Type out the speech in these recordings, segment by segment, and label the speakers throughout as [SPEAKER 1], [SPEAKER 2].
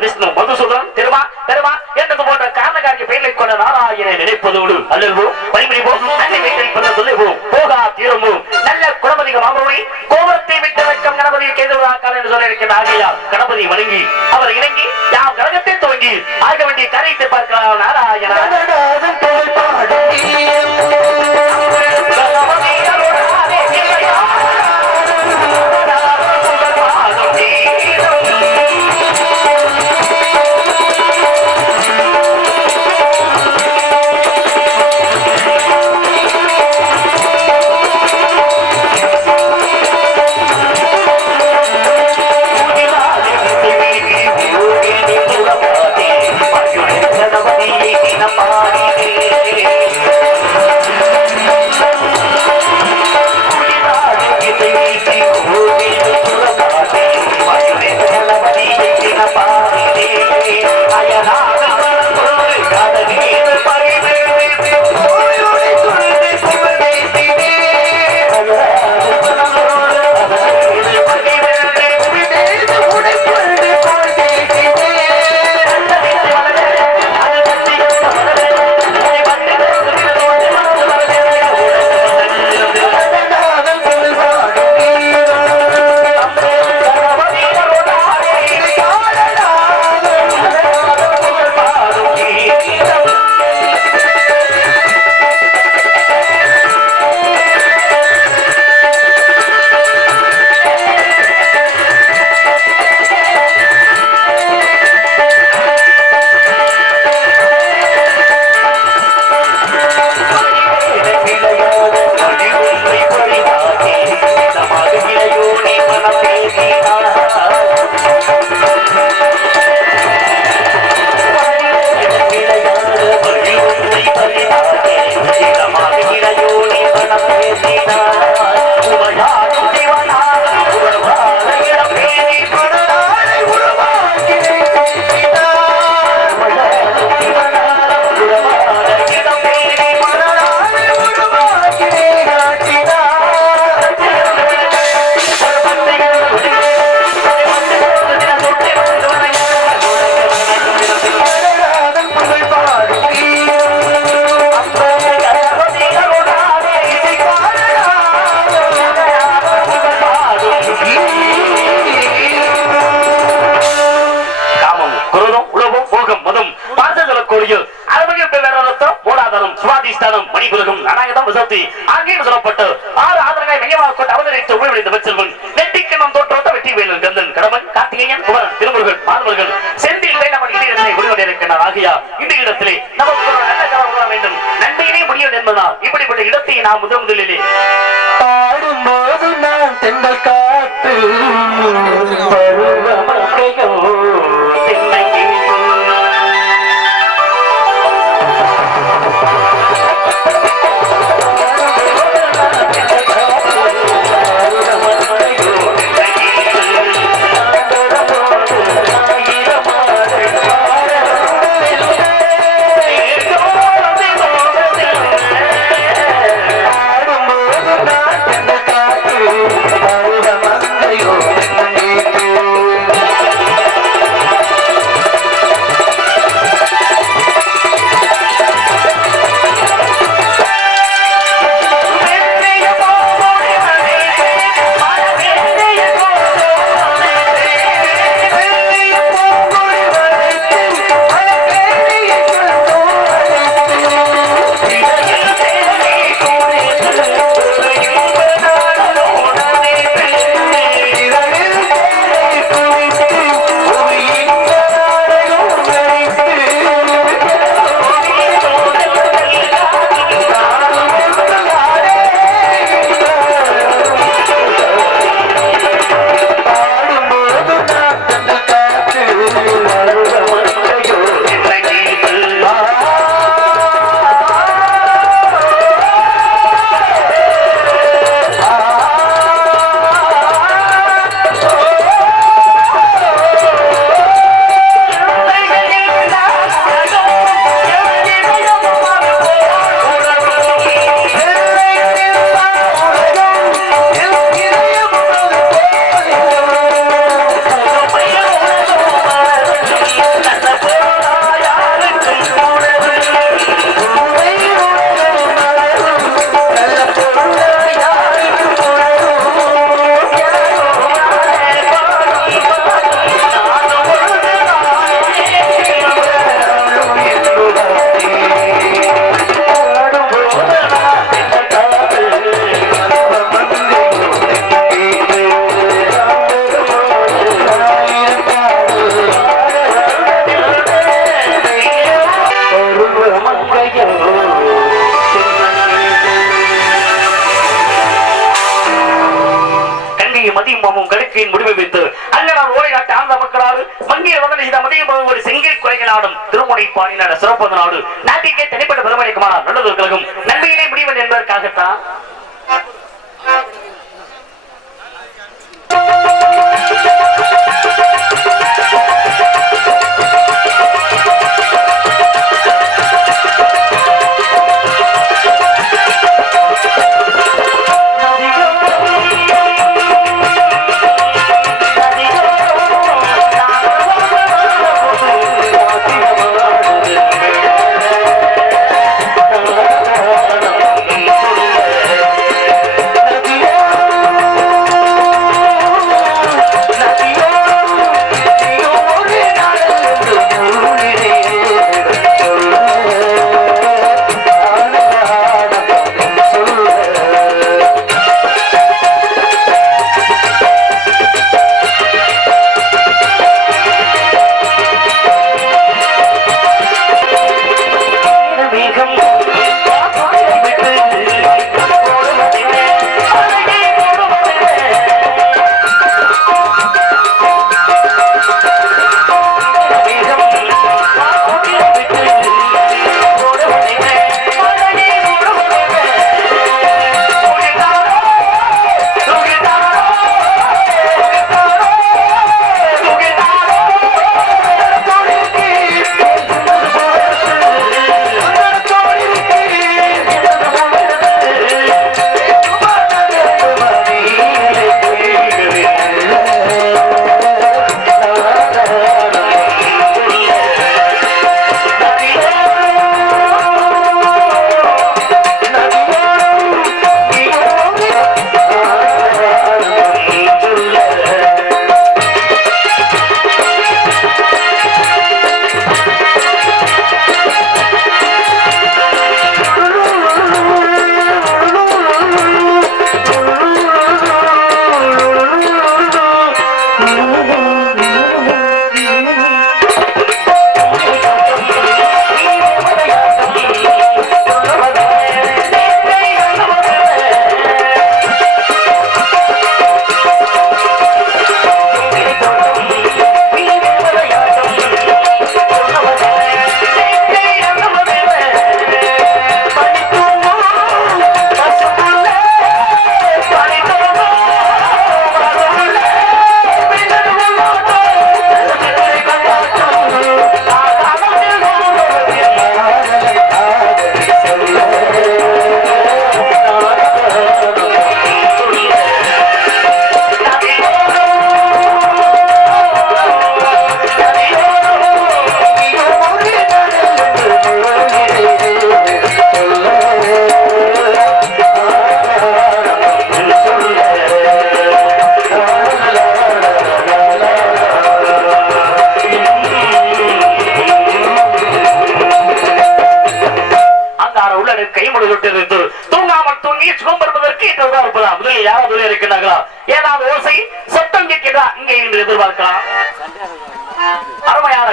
[SPEAKER 1] விஷ்ணு மதுசூதன் திருமா பெருமா என்று போன்ற காரணக்காரிக்கு பெயரை கொண்ட நாராயணை நினைப்பதோடு அல்லல்வோம் பரிமணிவோம் நல்லை வைத்திருப்பதை சொல்லுவோம். போகா தீரமும் நல்ல குணமதிகமாகவே கோபத்தை விட்டு வைக்கும் கணபதியை கேதுவதாக்கால் என்று சொல்லியிருக்கின்ற ஆகையால் கணபதி வணங்கி அவர் இணங்கி யாம் கழகத்தை துவங்கி ஆக வேண்டிய கரைத்து பார்க்கலாம் நாராயணன் என்பதால் இப்படிப்பட்ட இடத்தை நாம் முதல் முதலிலே மதியமாவும் கடுக்கையின் முடிவை வைத்து அல்லனால் ஓரையாட்டு ஆழ்ந்த மக்களாறு மங்கிய வகல் இத மதியமாவும் ஒரு
[SPEAKER 2] செங்கில்
[SPEAKER 1] குறைகளாடும் திருமுனை பாடினார் சிறப்பந்த நாடு. நாட்டிற்கே தனிப்பட்ட பெருமழைக்குமானால் நல்லது கழகம். நன்மையிலே முடிவன் என்பதற்காகத்தான்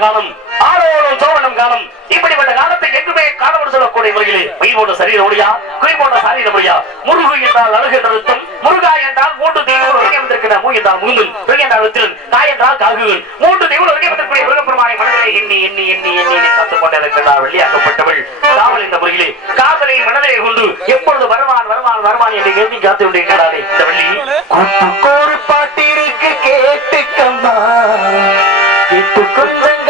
[SPEAKER 1] காலம் ஆரோடும் சோமனம் காலம் இப்படிப்பட்ட காலத்தை எங்குமே காணப்பட சொல்லக்கூடிய முறையிலே மெய் போன்ற சரீர முடியா குய் போன்ற சரீர முடியா முருகு என்றால் அழகு நிறுத்தம் முருகா என்றால் மூன்று தெய்வங்கள் ஒருங்கே மூ என்றால் முகுந்தன் பிறகு என்றால் வெத்திரன் தாய் என்றால் காகுகள் மூன்று தெய்வங்கள் ஒருங்கே வந்திருக்கிற முருகப்பெருமானை மனதிலே எண்ணி எண்ணி எண்ணி எண்ணி எண்ணி காத்துக் கொண்டிருக்கிறார் வெளியாக்கப்பட்டவள் காவல் என்ற முறையிலே காதலை மனதிலே கொண்டு எப்பொழுது வருவான் வருவான் வருவான் என்று கேள்வி காத்து கொண்டிருக்கிறாரே இந்த வள்ளி.
[SPEAKER 2] கூட்டுக்கோரு பாட்டிற்கு கேட்டுக்கம்மா. கேட்டு கொஞ்சம்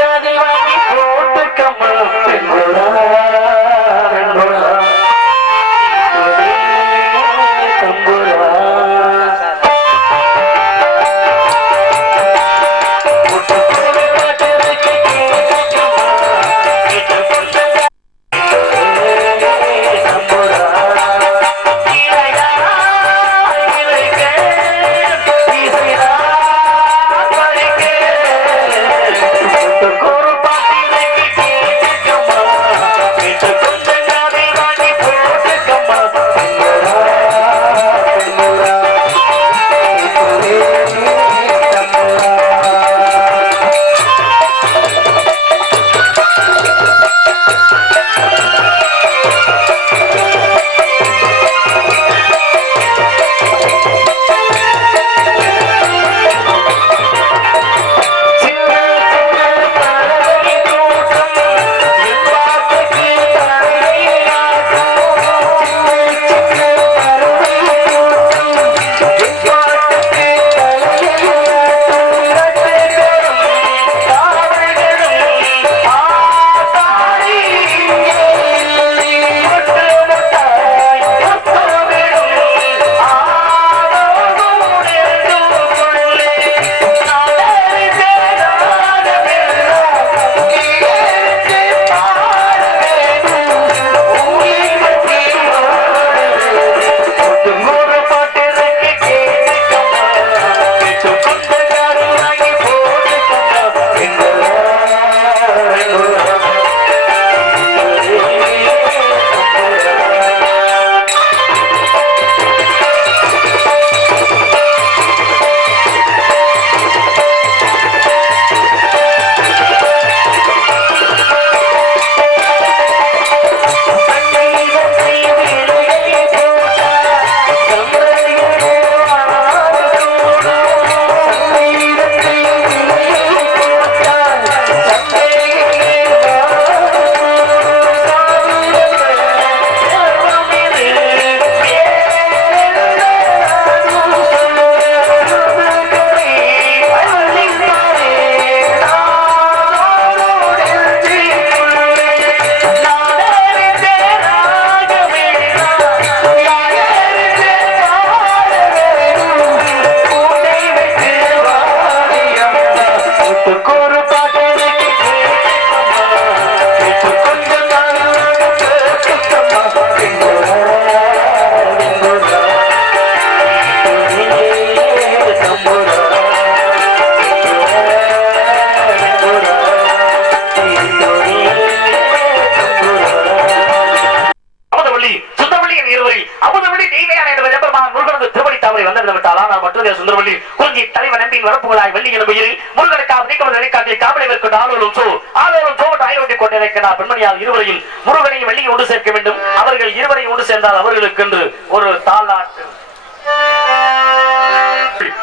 [SPEAKER 1] ஆனால் மற்றதே சுந்தரவள்ளி குறிஞ்சி தலைவன் நம்பின் வரப்புகளாய் வெள்ளி எனும் உயிரில் முருகனுக்காக நீக்கம் நிலைக்காட்டில் காவலை மேற்கொண்ட ஆளோலும் சோ ஆளோலும் சோ ஆயோட்டி கொண்டிருக்கிறார் பெண்மணியால் இருவரையும் முருகனையும் வெள்ளியை ஒன்று சேர்க்க வேண்டும் அவர்கள் இருவரையும் ஒன்று சேர்ந்தால் அவர்களுக்கு என்று ஒரு தாளாட்டு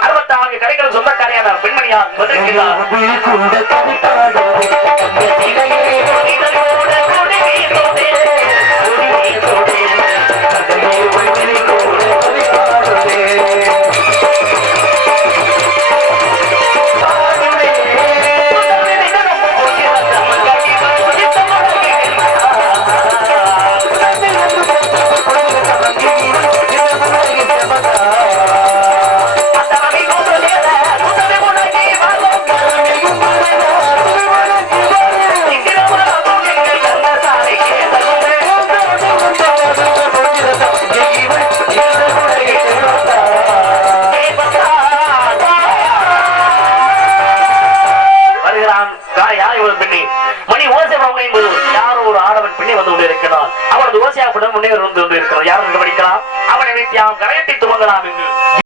[SPEAKER 1] அறுபத்தி ஆறு கடைகள் சொந்தக்காரியான பெண்மணியால் வந்திருக்கிறார்